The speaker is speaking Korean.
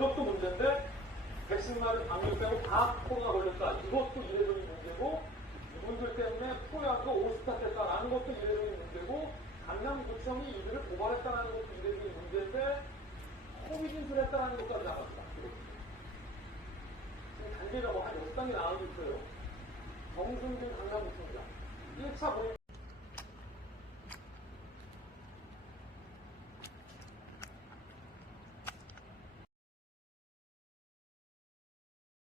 그것도 문제인데 백신 맞은 방역 빼고 다 코로나 걸렸다. 이것도 이례적인 문제고 이분들 때문에 프로야구 올스타 됐다라는 것도 이례적인 문제고 강남구청이 이들을 고발했다는 것도 이례적인 문제인데 허위 진술했다는 것까지 나갑니다. 지금 단계가 뭐 한 6단계 나오고 있어요. 정승준 강남구청장 1차 보임